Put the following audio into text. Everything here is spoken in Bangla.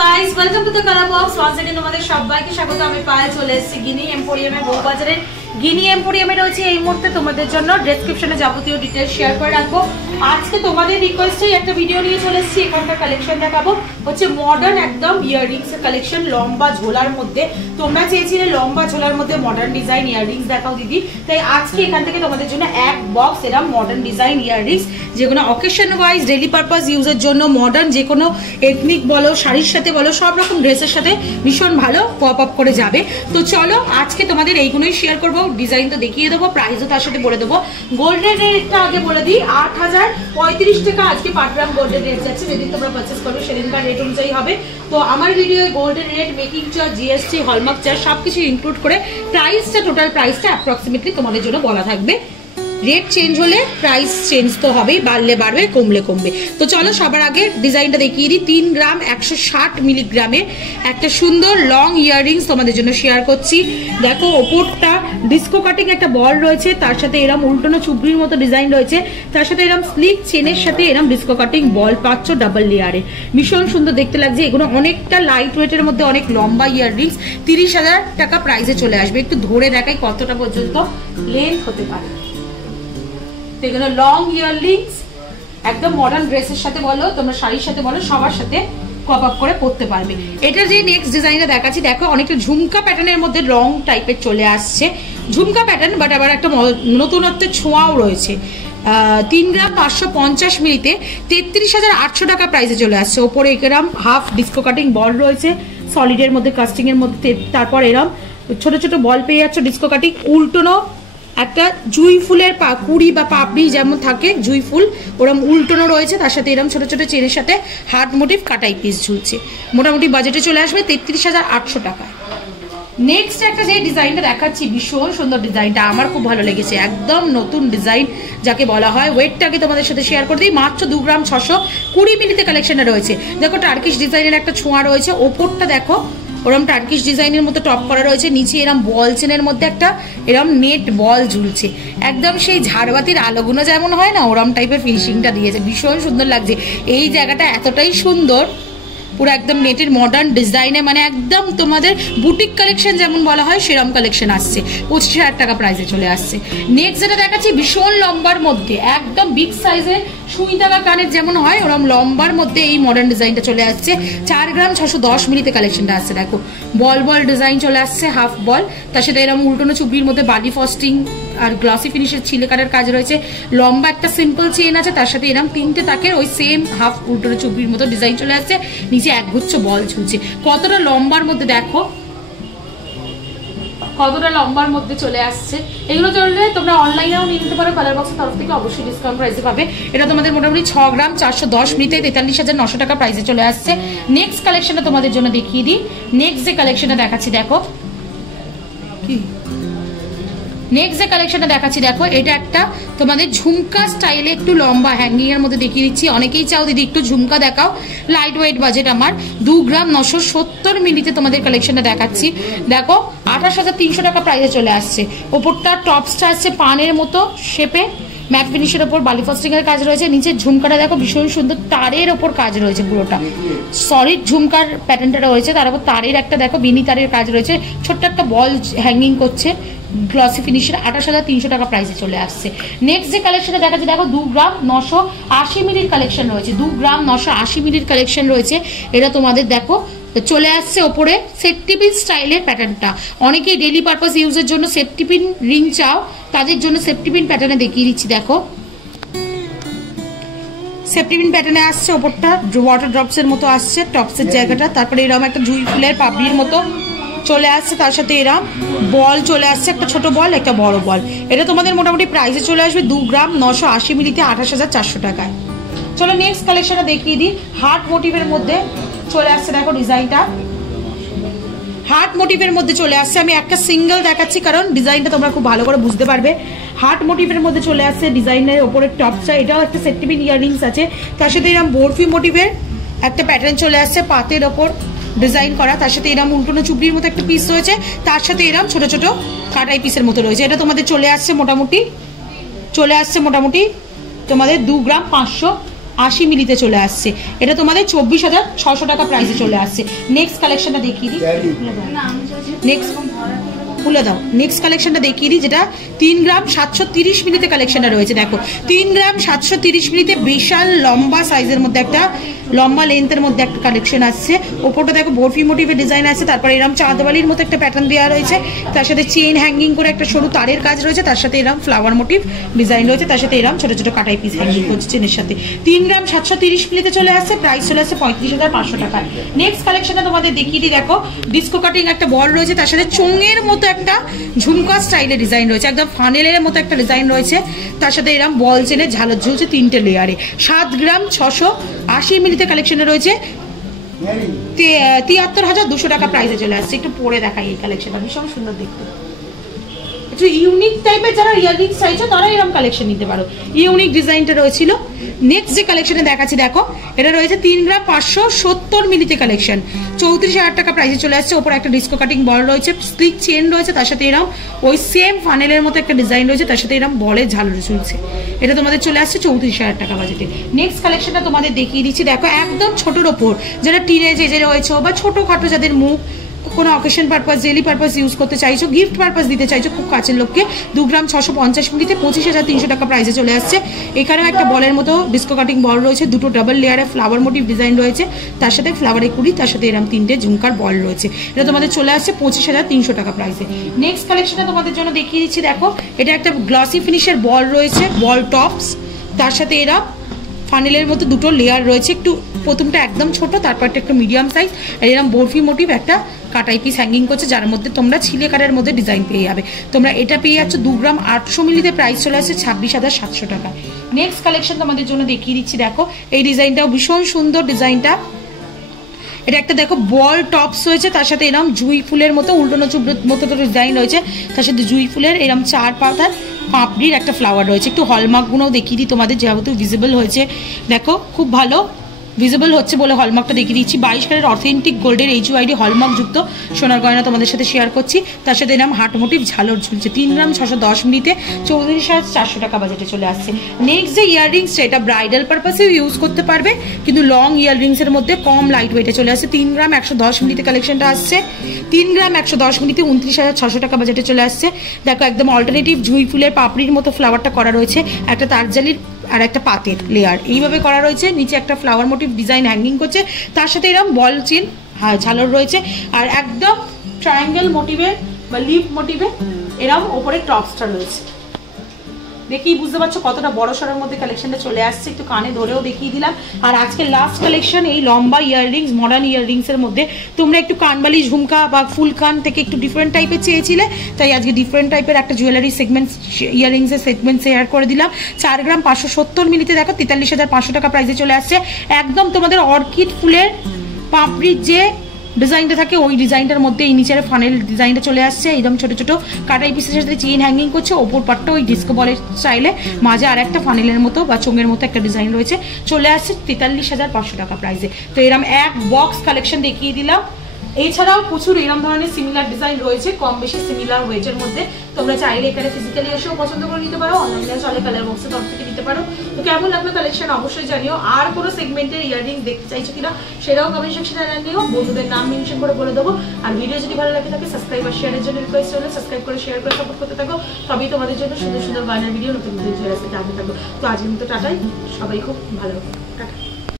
Guys, welcome to the colour box. Once again তোমাদের সবাইকে স্বাগত। আমি পায়েল চলে এসেছি গিনি এম্পোরিয়ামে, বউবাজারের গিনি এম্পোরিয়ামে রয়েছে এই মুহূর্তে তোমাদের জন্য। ডেসক্রিপশনে যাবতীয় ডিটেইলস শেয়ার করে রাখবো। আজকে তোমাদের রিকোয়েস্টে একটা ভিডিও নিয়ে চলে এসেছি। এখানকার কালেকশন দেখাবো হচ্ছে মডার্ন একদম ইয়াররিংস এর কালেকশন, লম্বা ঝোলার মধ্যে। তোমরা চেয়েছিলে লম্বা ঝোলার মধ্যে মডার্ন ডিজাইন ইয়াররিংস দেখাও দিদি, তাই আজকে এখান থেকে তোমাদের জন্য এক বক্স এরকম মডার্ন ডিজাইন ইয়াররিংস, যেগুলো অকেশন ওয়াইজ ডেইলি পারপাস ইউজের জন্য মডার্ন, যে কোনো এথনিক বলো, শাড়ির সাথে বলো, সব রকম ড্রেসের সাথে ভীষণ ভালো পপ আপ করে যাবে। তো চলো আজকে তোমাদের এইগুলোই শেয়ার করবো, ডিজাইন তো দেখিয়ে দেবো, প্রাইসও তার সাথে বলে দেবো। গোল্ডের রেটটা আগে বলে দিই, 8035 টাকা আজকে পার গ্রাম গোল্ডের রেট যাচ্ছে। যেদিন তোমরা পারচেস করবে সেদিনকার রেট অনুযায়ী হবে। তো আমার ভিডিওয়ে গোল্ডের rate, making charge, GST, hallmark charge সবকিছু ইনক্লুড করে প্রাইসটা, টোটাল প্রাইসটা অ্যাপ্রক্সিমেটলি তোমাদের জন্য বলা থাকবে। রেট চেঞ্জ হলে প্রাইস চেঞ্জ তো হবেই, বাড়লে বাড়বে, কমলে কমবে। তো চলো সবার আগে ডিজাইনটা দেখিয়ে দিই। 3 গ্রাম 160 মিলিগ্রামের একটা সুন্দর লং ইয়াররিংস তোমাদের জন্য শেয়ার করছি। দেখো ওপরটা ডিস্কো কাটিং একটা বল রয়েছে, তার সাথে এরম উল্টানো চুবড়ির মতো ডিজাইন রয়েছে, তার সাথে এরম স্লিক চেনের সাথে এরম ডিস্কো কাটিং বল পাচ্ছ ডাবল লেয়ারে। ভীষণ সুন্দর দেখতে লাগছে। এগুলো অনেকটা লাইট ওয়েটের মধ্যে অনেক লম্বা ইয়াররিংস। 30,000 টাকা প্রাইসে চলে আসবে। একটু ধরে দেখাই কতটা পর্যন্ত লেন্থ হতে পারে। এগুলো লং ইয়াররিংস, একদম মডার্ন ড্রেসের সাথে বলো, তোমরা শাড়ির সাথে বলো, সবার সাথে কপ আপ করে পরতে পারবে। এটা যে নেক্সট ডিজাইনটা দেখাচ্ছি, দেখো অনেকটা ঝুমকা প্যাটার্নের মধ্যে লং টাইপের চলে আসছে। ঝুমকা প্যাটার্ন, বাট আবার একটা নতুনত্বের ছোঁয়াও রয়েছে। 3 গ্রাম 550 মিলিতে 33,800 টাকা প্রাইসে চলে আসছে। ওপরে এরম হাফ ডিস্কো কাটিং বল রয়েছে, সলিডের মধ্যে, কাস্টিং এর মধ্যে। তারপর এরম ছোট ছোট বল পেয়ে যাচ্ছ, ডিস্কো কাটিং উল্টোনো একটা জুই ফুলের কুড়ি বা পাপড়ি যেমন থাকে জুই ফুল, ওরম উল্টোনো রয়েছে। তার সাথে এরম ছোট ছোট চেনের সাথে হার্ট মোটিভ কাটাই পিস ঝুলছে। মোটামুটি বাজেটে চলে আসবে 33,800 টাকা। নেক্সট একটা যে ডিজাইনটা দেখাচ্ছি, ভীষণ সুন্দর ডিজাইনটা, আমার খুব ভালো লেগেছে। একদম নতুন ডিজাইন যাকে বলা হয়। ওয়েটটাকে তোমাদের সাথে শেয়ার করে দিই, মাত্র 2 গ্রাম 620 মিলিতে কালেকশনটা রয়েছে। দেখো টার্কিশ ডিজাইনের একটা ছোঁয়া রয়েছে। ওপরটা দেখো ওরম টার্কিশ ডিজাইনের মতো টপ করা রয়েছে, নিচে এরম বল চেনের মধ্যে একটা এরম নেট বল ঝুলছে। একদম সেই ঝাড়বাতির আলোগুলো যেমন হয় না, ওরম টাইপের ফিনিশিংটা দিয়েছে, ভীষণ সুন্দর লাগছে। এই জায়গাটা এতটাই সুন্দর, পুরো একদম নেটের মডার্ন ডিজাইনে, মানে একদম তোমাদের বুটিক কালেকশন যেমন বলা হয় সেরকম কালেকশন আসছে। 25,000 টাকা প্রাইসে চলে আসছে। নেক্সট যেটা দেখাচ্ছি ভীষণ লম্বার মধ্যে, একদম বিগ সাইজের সুই দাগা কানের যেমন হয় ওরম লম্বার মধ্যে এই মডার্ন ডিজাইনটা চলে আসছে। 4 গ্রাম 610 মিলিতে কালেকশনটা আসছে। দেখো বল বল ডিজাইন চলে আসছে, হাফ বল, তার সাথে এরকম উল্টোনো চুবড়ির মধ্যে বাডি ফস্টিং আর গ্লসি ফিনিশের ছিলেকাটার কাজ রয়েছে। লম্বা একটা সিম্পল চেন আছে, তার সাথে এরকম 3টে তাকের ওই সেম হাফ উল্টোনো চুবড়ির মতো ডিজাইন চলে আসছে। নিচে একগুচ্ছ বল ঝুলছে। কতটা লম্বার মধ্যে দেখো, কতটা লম্বার মধ্যে চলে আসছে। এগুলো চললে তোমরা অনলাইনেও নিয়ে নিতে পারো, কালার বক্সের তরফ থেকে অবশ্যই ডিসকাউন্ট প্রাইসে পাবে। এটা তোমাদের মোটামুটি 6 গ্রাম 410 মিনিটে 43,900 টাকা প্রাইসে চলে আসছে। নেক্সট কালেকশনটা তোমাদের জন্য দেখিয়ে দিই। নেক্সট যে কালেকশনটা দেখাচ্ছি দেখো, কি নেক্সট যে কালেকশনটা দেখাচ্ছি দেখো, এটা একটা তোমাদের ঝুমকা স্টাইলে একটু লম্বা হ্যাঙ্গিং এর মধ্যে দেখিয়ে দিচ্ছি। অনেকেই চাও দিদি একটু ঝুমকা দেখাও, লাইট ওয়েট বাজেট আমার। 2 গ্রাম 970 মিলিতে তোমাদের কালেকশনটা দেখাচ্ছি। দেখো 28,300 টাকা প্রাইসে চলে আসছে। ওপরটা টপসটা আসছে পানের মতো শেপে, ম্যাট ফিনিশের ওপর বালি ফস্টিং এর কাজ রয়েছে। নিচের ঝুমকাটা দেখো ভীষণ সুন্দর, তারের ওপর কাজ রয়েছে, পুরোটা সলিড ঝুমকার প্যাটার্নটা রয়েছে। তার উপর তারের একটা দেখো বিনি তারের কাজ রয়েছে, ছোট্ট একটা বল হ্যাঙ্গিং করছে, গ্লসি ফিনিশের। 28,300 টাকা প্রাইসে চলে আসছে। নেক্সট যে কালেকশনটা দেখাচ্ছে দেখো, 2 গ্রাম 980 মিলির কালেকশন রয়েছে। 2 গ্রাম 980 মিলির কালেকশন রয়েছে। এটা তোমাদের দেখো চলে আসছে ওপরে সেফটি পিন স্টাইলের প্যাটার্নটা। অনেকেই ডেইলি পারপাস ইউজের জন্য সেফটি পিন রিং চাও, তাদের জন্য সেফটি পিন প্যাটার্নে দেখিয়ে দিচ্ছি। দেখো সেফটি পিন প্যাটার্নে আসছে, ওপরটা ওয়াটার ড্রপস এর মতো আসছে টপসের জায়গাটা। তারপরে এরকম একটা জুই ফুলের পাপড়ির মতো চলে আসছে, তার সাথে এরম বল চলে আসছে, একটা ছোট বল একটা বড় বল। এটা তোমাদের মোটামুটি প্রাইসে চলে আসবে 2 গ্রাম 980 মিলিতে 28,400 টাকায়। চলো নেক্সট কালেকশনটা দেখিয়ে দিই। হার্ট মোটিভের মধ্যে চলে আসছে দেখো ডিজাইনটা, হার্ট মোটিভের মধ্যে চলে আসছে। আমি একটা সিঙ্গেল দেখাচ্ছি কারণ ডিজাইনটা তোমরা খুব ভালো করে বুঝতে পারবে। হার্ট মোটিভের মধ্যে চলে আসছে ডিজাইনের ওপরের টপসটা। এটাও একটা সেফটি পিন ইয়াররিংস আছে, তার সাথে এরকম বরফি মোটিভের একটা প্যাটার্ন চলে আসছে পাতের ওপর ডিজাইন করা। তার সাথে এরকম উল্টোনো চুবড়ির মতো একটা পিস রয়েছে, তার সাথে এরকম ছোট ছোট কাটাই পিসের মতো রয়েছে। এটা তোমাদের চলে আসছে মোটামুটি তোমাদের 2 গ্রাম 80 মিলিতে চলে আসছে, এটা তোমাদের 24,600 টাকা প্রাইসে চলে আসছে। নেক্সট কালেকশনটা দেখিয়ে দিই, খুলে দাও। নেক্সট কালেকশনটা দেখিয়ে দিই, যেটা 3 গ্রাম 730 মিলিতে কালেকশনটা রয়েছে। দেখো 3 গ্রাম 730 মিলিতে বিশাল লম্বা সাইজের মধ্যে একটা লম্বা লেন্থের মধ্যে একটা কালেকশন আসছে। ওপরটা দেখো বরফি মোটিভের ডিজাইন আছে, তারপরে এরকম চাঁদবালির মতো একটা প্যাটার্ন দেওয়া রয়েছে, তার সাথে চেইন হ্যাঙ্গিং করে একটা সরু তারের কাজ রয়েছে, তার সাথে এরকম ফ্লাওয়ার মোটিভ ডিজাইন রয়েছে, তার সাথে এরকম ছোট ছোট কাটাই পিস হ্যাঙ্গিং করছে চেনের সাথে। 3 গ্রাম 730 মিলিতে চলে আসছে, প্রাইস চলে আসছে 35,500 টাকা। নেক্সট কালেকশনটা তোমাদের দেখিয়ে দিই, দেখো ডিস্কো কাটিং একটা বল রয়েছে, তার সাথে চোঙের মতো একটা ঝুমকা স্টাইলের ডিজাইন রয়েছে, একদম ফানেলের মতো একটা ডিজাইন রয়েছে, তার সাথে এরকম বল চেনে ঝালর ঝুলছে 3টে লেয়ারে। 7 গ্রাম 680 মিলিতে কালেকশনে রয়েছে, 73,200 টাকা প্রাইসে চলে আসছে। একটু পরে দেখাই এই কালেকশনটা, ভীষণ সুন্দর দেখতে, একটু ইউনিক টাইপের যারা ইয়াররিংস চাইছো তারা এরকম কালেকশন নিতে পারো। ইউনিক ডিজাইনটা রয়েছিল। নেক্সট যে কালেকশনে দেখাচ্ছি, দেখো এটা রয়েছে 3 গ্রাম 570 মিলিতে কালেকশন, 34,000 টাকা প্রাইসে চলে আসছে। ওপর একটা ডিস্কো কাটিং বল রয়েছে, স্লিক চেন রয়েছে, তার সাথে এরকম ওই সেম ফানেলের মতো একটা ডিজাইন রয়েছে, তার সাথে এরকম বলের ঝালর ঝুলছে। এটা তোমাদের চলে আসছে 34,000 টাকা বাজেটে। নেক্সট কালেকশনটা তোমাদের দেখিয়ে দিচ্ছি, দেখো একদম ছোটোর ওপর, যারা টিনেজ এজে রয়েছে বা ছোটোখাটো যাদের মুখ কোনো occasion purpose daily purpose use করতে চাইছো, গিফট পারপাস দিতে চাইছো খুব কাছের লোককে, 2 গ্রাম 650 মিলিতে 25,300 টাকা প্রাইসে চলে আসছে। এখানেও একটা বলের মতো ডিস্কো কাটিং বল রয়েছে, দুটো ডাবল লেয়ারে ফ্লাওয়ার মোটিভ ডিজাইন রয়েছে, তার সাথে ফ্লাওয়ারে কুড়ি, তার সাথে এরকম 3টে ঝুমকার বল রয়েছে। এটা তোমাদের চলে আসছে 25,300 টাকা প্রাইসে। নেক্সট কালেকশনটা তোমাদের জন্য দেখিয়ে দিচ্ছি, দেখো এটা একটা গ্লসি ফিনিশের বল রয়েছে, বল টপস, তার সাথে এরা ফানেলের মতো দুটো লেয়ার রয়েছে, একটু প্রথমটা একদম ছোট, তারপরটা একটু মিডিয়াম সাইজ, আর এরকম বরফি মোটিভ একটা কাটাই পিস হ্যাঙ্গিং করছে, যার মধ্যে তোমরা ছিলে কাটার মধ্যে ডিজাইন পেয়ে যাবে। তোমরা এটা পেয়ে যাচ্ছ 2 গ্রাম 800 মিলিতে, প্রাইস চলে আসছে 26,700 টাকা। নেক্সট কালেকশন তোমাদের জন্য দেখিয়ে দিচ্ছি, দেখো এই ডিজাইনটাও ভীষণ সুন্দর ডিজাইনটা। এটা একটা দেখো বল টপস রয়েছে, তার সাথে এরকম জুই ফুলের মতো উল্টোনো চুবড়োর মতো ডিজাইন রয়েছে, তার সাথে জুই ফুলের এরকম 4 পাতার পাপড়ির একটা ফ্লাওয়ার রয়েছে। একটু হলমার্কগুলোও দেখিয়ে দিই তোমাদের, যেহেতু ভিজিবল হয়েছে, দেখো খুব ভালো ভিজিবল হচ্ছে বলে হলমার্কটা দেখিয়ে দিচ্ছি। 22 ক্যারেট অথেন্টিক গোল্ডের HUID হলমার্ক যুক্ত সোনার গয়না তোমাদের সাথে শেয়ার করছি, তার সাথে এরকম হার্ট মোটিভ ঝালর ঝুলছে। 3 গ্রাম 610 মিলিতে 34,400 টাকা বাজেটে চলে আসছে। নেক্সট যে ইয়াররিংসটা, এটা ব্রাইডাল পারপাসেও ইউজ করতে পারবে, কিন্তু লং ইয়াররিংসের মধ্যে কম লাইট ওয়েটে চলে আসছে। 3 গ্রাম 110 মিলিতে কালেকশনটা আসছে, 3 গ্রাম 110 মিলিতে 29,600 টাকা বাজেটে চলে আসছে। দেখো একদম অল্টারনেটিভ জুই ফুলের পাপড়ির মতো ফ্লাওয়ারটা করা রয়েছে, একটা তারজালির আর একটা পাতের লেয়ার এইভাবে করা রয়েছে, নিচে একটা ফ্লাওয়ার মোটিভ ডিজাইন হ্যাঙ্গিং করছে, তার সাথে এরকম বল চেন ঝালর রয়েছে, আর একদম ট্রায়াঙ্গেল মোটিভে বা লিফ মোটিভে এরকম ওপরে টপসটা রয়েছে। দেখেই বুঝতে পারছো কতটা বড় সড়ের মধ্যে কালেকশনটা চলে আসছে, একটু কানে ধরেও দেখিয়ে দিলাম। আর আজকে লাস্ট কালেকশন এই লম্বা ইয়াররিংস, মডার্ন ইয়াররিংসের মধ্যে তোমরা একটু কানবালি ঝুমকা বা ফুল কান থেকে একটু ডিফারেন্ট টাইপের চেয়েছিলে, তাই আজকে ডিফারেন্ট টাইপের একটা জুয়েলারি সেগমেন্ট ইয়াররিংসের সেগমেন্ট শেয়ার করে দিলাম। 4 গ্রাম 570 মিলিতে দেখো 43,500 টাকা প্রাইসে চলে আসছে। একদম তোমাদের অর্কিড ফুলের পাপড়ির যে ডিজাইনটা থাকে ওই ডিজাইনটার মধ্যে এই নিচের ফানেল ডিজাইনটা চলে আসছে, একদম ছোট ছোট কাটাই পিসের সাথে চেইন হ্যাঙ্গিং করছে, ওপর পাটটা ওই ডিস্কো বলের স্টাইলে, মাঝে আর একটা ফানেলের মতো বা চোঙের মতো একটা ডিজাইন রয়েছে, চলে আসছে 43,500 টাকা প্রাইসে। তো এরকম এক বক্স কালেকশন দেখিয়ে দিলাম। এছাড়াও প্রচুর এরকম ধরনের সিমিলার ডিজাইন রয়েছে, কম বেশি সিমিলার ওয়েটের মধ্যে। তোমরা চাইলে এখানে ফিজিক্যালি এসেও পছন্দ করে নিতে পারো, অনলাইনে চলে কালার বক্সের তরফ থেকে নিতে পারো। তো কেমন লাগলো কালেকশন অবশ্যই জানিও। আর কোনো সেগমেন্টের ইয়াররিংস দেখতে চাইছো কিনা সেটাও কমেন্ট সেকশনে জানিও, বন্ধুদের নাম মেনশন করে বলে দেবো। আর ভিডিও যদি ভালো লাগে থাকে সাবস্ক্রাইব আর শেয়ারের জন্য রিকোয়েস্ট হলে সাবস্ক্রাইব করে শেয়ার করে সাপোর্ট করতে থাকো, তবেই তোমাদের জন্য সুন্দর সুন্দর গানের ভিডিও নতুন ভিডিও চলে আসতে থাকবো। তো আজকের মতো টাটাই, সবাই খুব ভালো টাটা।